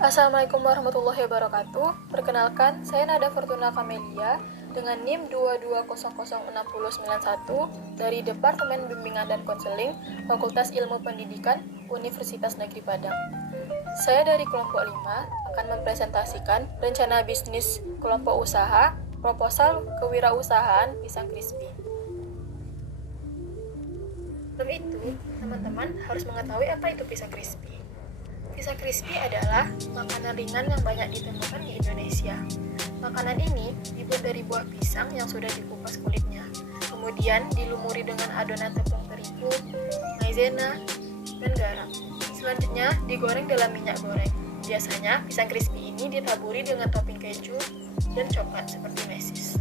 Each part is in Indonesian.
Assalamualaikum warahmatullahi wabarakatuh. Perkenalkan, saya Nada Fortuna Kamelia dengan NIM 2206091 dari Departemen Bimbingan dan Konseling Fakultas Ilmu Pendidikan Universitas Negeri Padang. Saya dari kelompok 5 akan mempresentasikan rencana bisnis kelompok usaha proposal kewirausahaan pisang crispy. Sebelum itu, teman-teman harus mengetahui apa itu pisang crispy. Pisang crispy adalah makanan ringan yang banyak ditemukan di Indonesia. Makanan ini dibuat dari buah pisang yang sudah dikupas kulitnya, kemudian dilumuri dengan adonan tepung terigu, maizena, dan garam. Selanjutnya digoreng dalam minyak goreng. Biasanya pisang crispy ini ditaburi dengan topping keju dan coklat seperti mesis.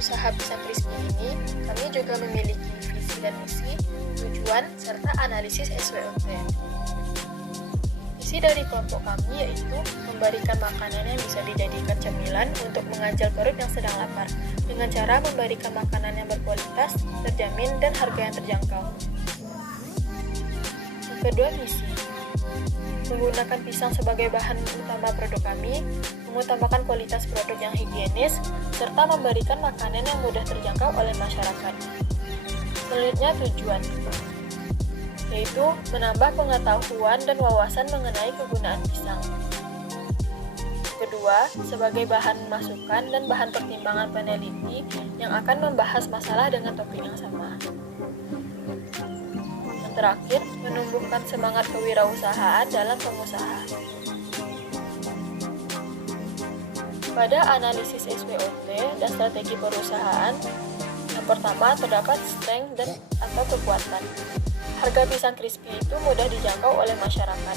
Usaha pisang crispy ini kami juga memiliki visi dan misi, tujuan, serta analisis SWOT. Visi dari kelompok kami yaitu memberikan makanan yang bisa dijadikan cemilan untuk mengganjal perut yang sedang lapar dengan cara memberikan makanan yang berkualitas, terjamin, dan harga yang terjangkau. Yang kedua, misi. Menggunakan pisang sebagai bahan utama produk kami, mengutamakan kualitas produk yang higienis, serta memberikan makanan yang mudah terjangkau oleh masyarakat. Selanjutnya, tujuan, yaitu menambah pengetahuan dan wawasan mengenai kegunaan pisang. Kedua, sebagai bahan masukan dan bahan pertimbangan peneliti yang akan membahas masalah dengan topik yang sama. Yang terakhir, menumbuhkan semangat kewirausahaan dalam pengusaha. Pada analisis SWOT dan strategi perusahaan, yang pertama terdapat strength dan atau kekuatan. Harga pisang crispy itu mudah dijangkau oleh masyarakat.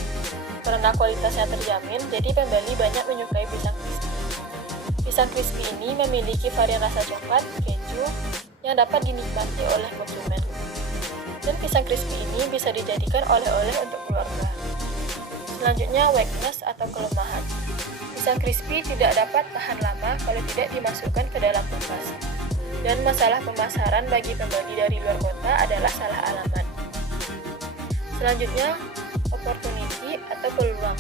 Karena kualitasnya terjamin, jadi pembeli banyak menyukai pisang crispy. Pisang crispy ini memiliki varian rasa coklat, keju, yang dapat dinikmati oleh konsumen. Dan pisang crispy ini bisa dijadikan oleh-oleh untuk keluarga. Selanjutnya, weakness atau kelemahan. Pisang crispy tidak dapat tahan lama kalau tidak dimasukkan ke dalam kulkas. Dan masalah pemasaran bagi pembeli dari luar kota adalah salah alamat. Selanjutnya, opportunity atau peluang.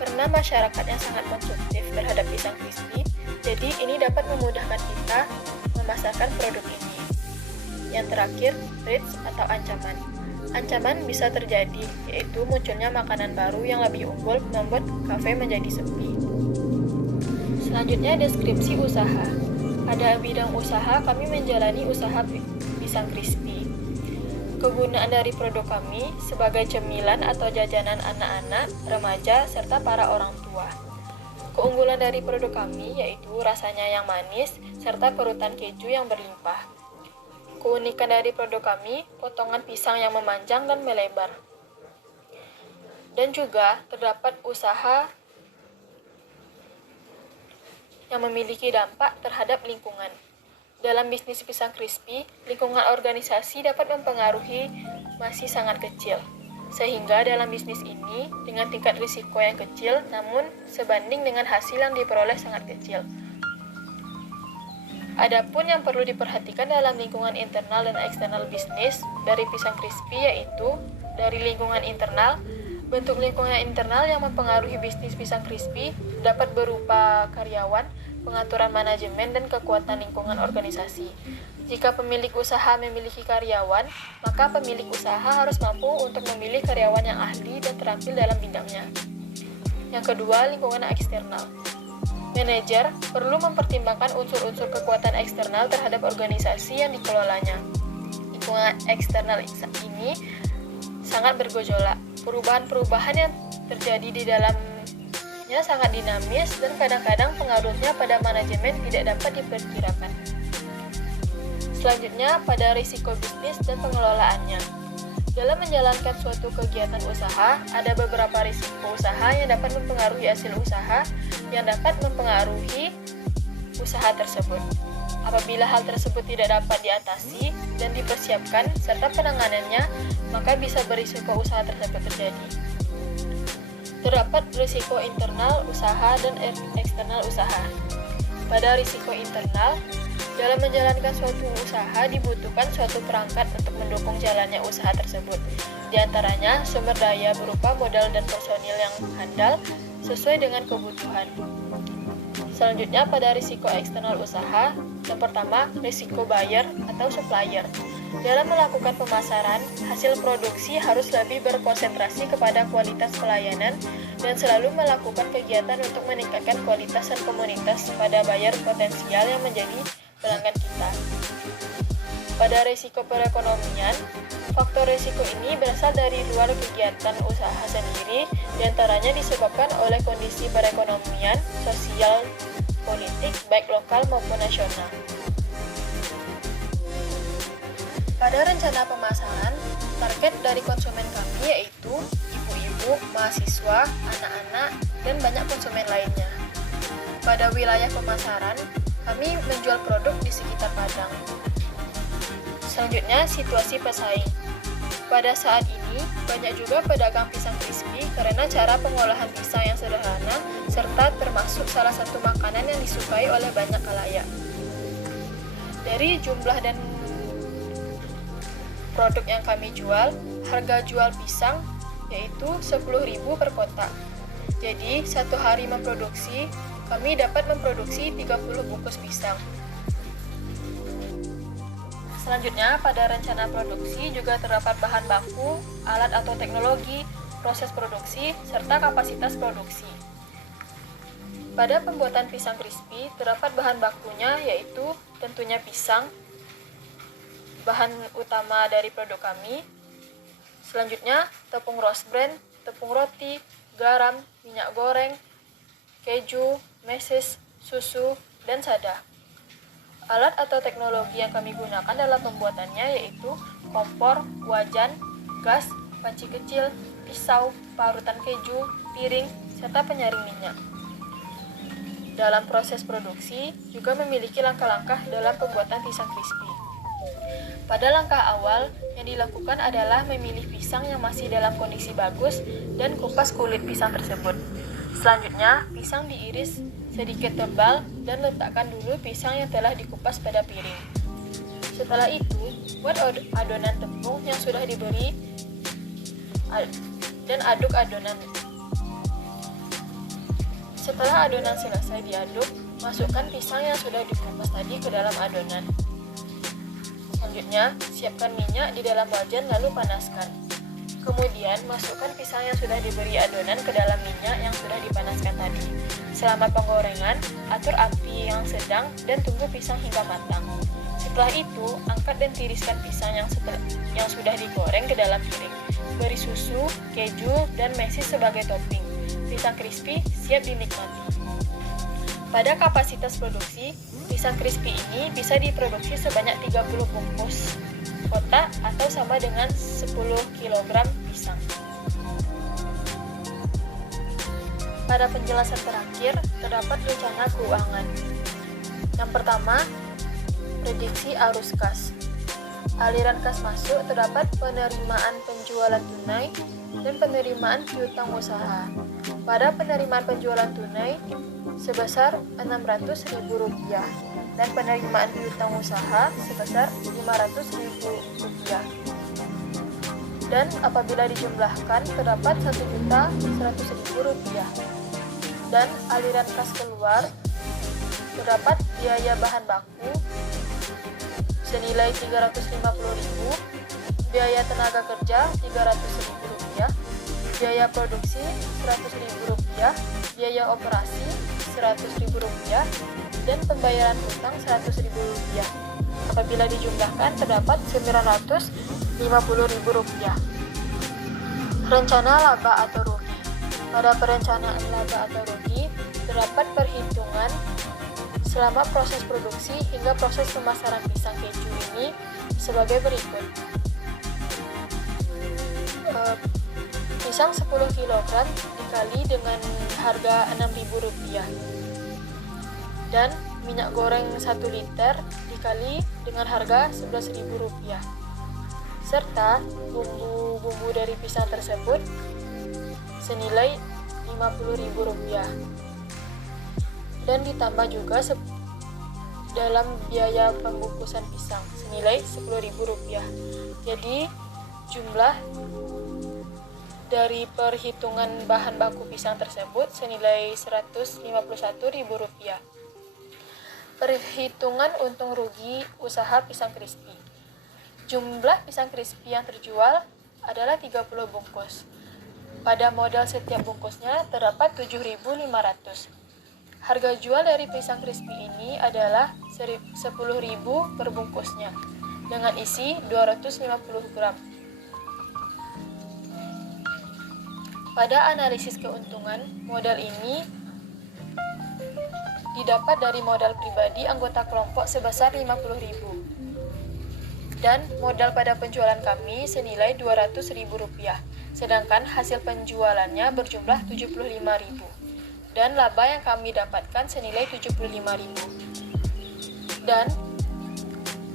Karena masyarakat yang sangat konsumtif terhadap pisang crispy, jadi ini dapat memudahkan kita memasarkan produk ini. Yang terakhir, threats atau ancaman. Ancaman bisa terjadi, yaitu munculnya makanan baru yang lebih unggul membuat kafe menjadi sepi. Selanjutnya, deskripsi usaha. Pada bidang usaha, kami menjalani usaha pisang crispy. Kegunaan dari produk kami sebagai cemilan atau jajanan anak-anak, remaja, serta para orang tua. Keunggulan dari produk kami yaitu rasanya yang manis, serta parutan keju yang berlimpah. Keunikan dari produk kami, potongan pisang yang memanjang dan melebar. Dan juga terdapat usaha yang memiliki dampak terhadap lingkungan. Dalam bisnis pisang crispy, lingkungan organisasi dapat mempengaruhi masih sangat kecil. Sehingga dalam bisnis ini, dengan tingkat risiko yang kecil, namun sebanding dengan hasil yang diperoleh sangat kecil. Adapun yang perlu diperhatikan dalam lingkungan internal dan eksternal bisnis dari pisang crispy yaitu dari lingkungan internal, bentuk lingkungan internal yang mempengaruhi bisnis pisang crispy dapat berupa karyawan, pengaturan manajemen, dan kekuatan lingkungan organisasi. Jika pemilik usaha memiliki karyawan, maka pemilik usaha harus mampu untuk memilih karyawan yang ahli dan terampil dalam bidangnya. Yang kedua, lingkungan eksternal. Manajer perlu mempertimbangkan unsur-unsur kekuatan eksternal terhadap organisasi yang dikelolanya. Lingkungan eksternal ini sangat bergejolak. Perubahan-perubahan yang terjadi di dalamnya sangat dinamis dan kadang-kadang pengaruhnya pada manajemen tidak dapat diperkirakan. Selanjutnya, pada risiko bisnis dan pengelolaannya. Dalam menjalankan suatu kegiatan usaha, ada beberapa risiko usaha yang dapat mempengaruhi hasil usaha, yang dapat mempengaruhi usaha tersebut. Apabila hal tersebut tidak dapat diatasi dan dipersiapkan serta penanganannya, maka bisa berisiko usaha tersebut terjadi. Terdapat risiko internal usaha dan eksternal usaha. Pada risiko internal, dalam menjalankan suatu usaha dibutuhkan suatu perangkat untuk mendukung jalannya usaha tersebut. Di antaranya sumber daya berupa modal dan personil yang handal sesuai dengan kebutuhan. Selanjutnya pada risiko eksternal usaha, yang pertama risiko buyer atau supplier. Dalam melakukan pemasaran, hasil produksi harus lebih berkonsentrasi kepada kualitas pelayanan dan selalu melakukan kegiatan untuk meningkatkan kualitas dan komunitas pada buyer potensial yang menjadi pelanggan kita. Pada risiko perekonomian, faktor risiko ini berasal dari luar kegiatan usaha sendiri, diantaranya disebabkan oleh kondisi perekonomian, sosial, politik, baik lokal maupun nasional. Pada rencana pemasaran, target dari konsumen kami yaitu ibu-ibu, mahasiswa, anak-anak, dan banyak konsumen lainnya. Pada wilayah pemasaran, kami menjual produk di sekitar Padang. Selanjutnya, situasi pesaing. Pada saat ini, banyak juga pedagang pisang crispy karena cara pengolahan pisang yang sederhana serta termasuk salah satu makanan yang disukai oleh banyak khalayak. Dari jumlah dan produk yang kami jual, harga jual pisang yaitu 10.000 per kotak. Jadi, satu hari memproduksi, kami dapat memproduksi 30 bungkus pisang. Selanjutnya, pada rencana produksi juga terdapat bahan baku, alat atau teknologi, proses produksi, serta kapasitas produksi. Pada pembuatan pisang crispy, terdapat bahan bakunya yaitu tentunya pisang, bahan utama dari produk kami. Selanjutnya, tepung rose bran, tepung roti, garam, minyak goreng, keju, meses, susu, dan sada. Alat atau teknologi yang kami gunakan dalam pembuatannya yaitu kompor, wajan, gas, panci kecil, pisau, parutan keju, piring, serta penyaring minyak. Dalam proses produksi juga memiliki langkah-langkah dalam pembuatan pisang crispy. Pada langkah awal, yang dilakukan adalah memilih pisang yang masih dalam kondisi bagus dan kupas kulit pisang tersebut. Selanjutnya, pisang diiris sedikit tebal dan letakkan dulu pisang yang telah dikupas pada piring. Setelah itu, buat adonan tepung yang sudah diberi dan aduk adonan. Setelah adonan selesai diaduk, masukkan pisang yang sudah dikupas tadi ke dalam adonan. Selanjutnya, siapkan minyak di dalam wajan lalu panaskan. Kemudian, masukkan pisang yang sudah diberi adonan ke dalam minyak yang sudah dipanaskan tadi. Selama penggorengan, atur api yang sedang dan tunggu pisang hingga matang. Setelah itu, angkat dan tiriskan pisang yang sudah digoreng ke dalam piring. Beri susu, keju, dan mesis sebagai topping. Pisang crispy siap dinikmati. Pada kapasitas produksi, pisang crispy ini bisa diproduksi sebanyak 30 bungkus kotak atau sama dengan 10 kg pisang. Pada penjelasan terakhir, terdapat rencana keuangan. Yang pertama, prediksi arus kas. Aliran kas masuk terdapat penerimaan penjualan tunai dan penerimaan piutang usaha. Pada penerimaan penjualan tunai sebesar Rp600.000 dan penerimaan piutang usaha sebesar Rp500.000. Dan apabila dijumlahkan terdapat Rp1.100.000. Dan aliran kas keluar terdapat biaya bahan baku senilai Rp350.000, biaya tenaga kerja Rp300.000, biaya produksi Rp100.000, biaya operasi Rp100.000, dan pembayaran hutang Rp100.000. Apabila dijumlahkan terdapat Rp950.000. Rencana laba atau rugi. Pada perencanaan laba atau rugi terdapat perhitungan selama proses produksi hingga proses pemasaran pisang keju ini sebagai berikut. Pisang 10 kg dikali dengan harga Rp6.000 dan minyak goreng 1 liter dikali dengan harga Rp11.000 serta bumbu-bumbu dari pisang tersebut senilai Rp50.000 dan ditambah juga dalam biaya pembungkusan pisang senilai Rp10.000. Jadi jumlah Dari perhitungan bahan baku pisang tersebut senilai Rp151.000. Perhitungan untung rugi usaha pisang crispy. Jumlah pisang crispy yang terjual adalah 30 bungkus. Pada modal setiap bungkusnya terdapat 7.500. Harga jual dari pisang crispy ini adalah 10.000 per bungkusnya dengan isi 250 gram. Pada analisis keuntungan, modal ini didapat dari modal pribadi anggota kelompok sebesar 50.000 dan modal pada penjualan kami senilai Rp200.000, sedangkan hasil penjualannya berjumlah 75.000 dan laba yang kami dapatkan senilai 75.000. Dan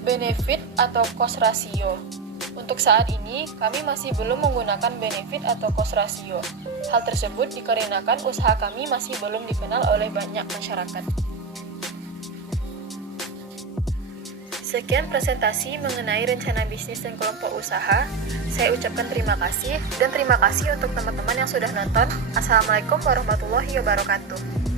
benefit atau cost ratio. Untuk saat ini, kami masih belum menggunakan benefit atau cost ratio. Hal tersebut dikarenakan usaha kami masih belum dikenal oleh banyak masyarakat. Sekian presentasi mengenai rencana bisnis dan kelompok usaha. Saya ucapkan terima kasih, dan terima kasih untuk teman-teman yang sudah nonton. Assalamualaikum warahmatullahi wabarakatuh.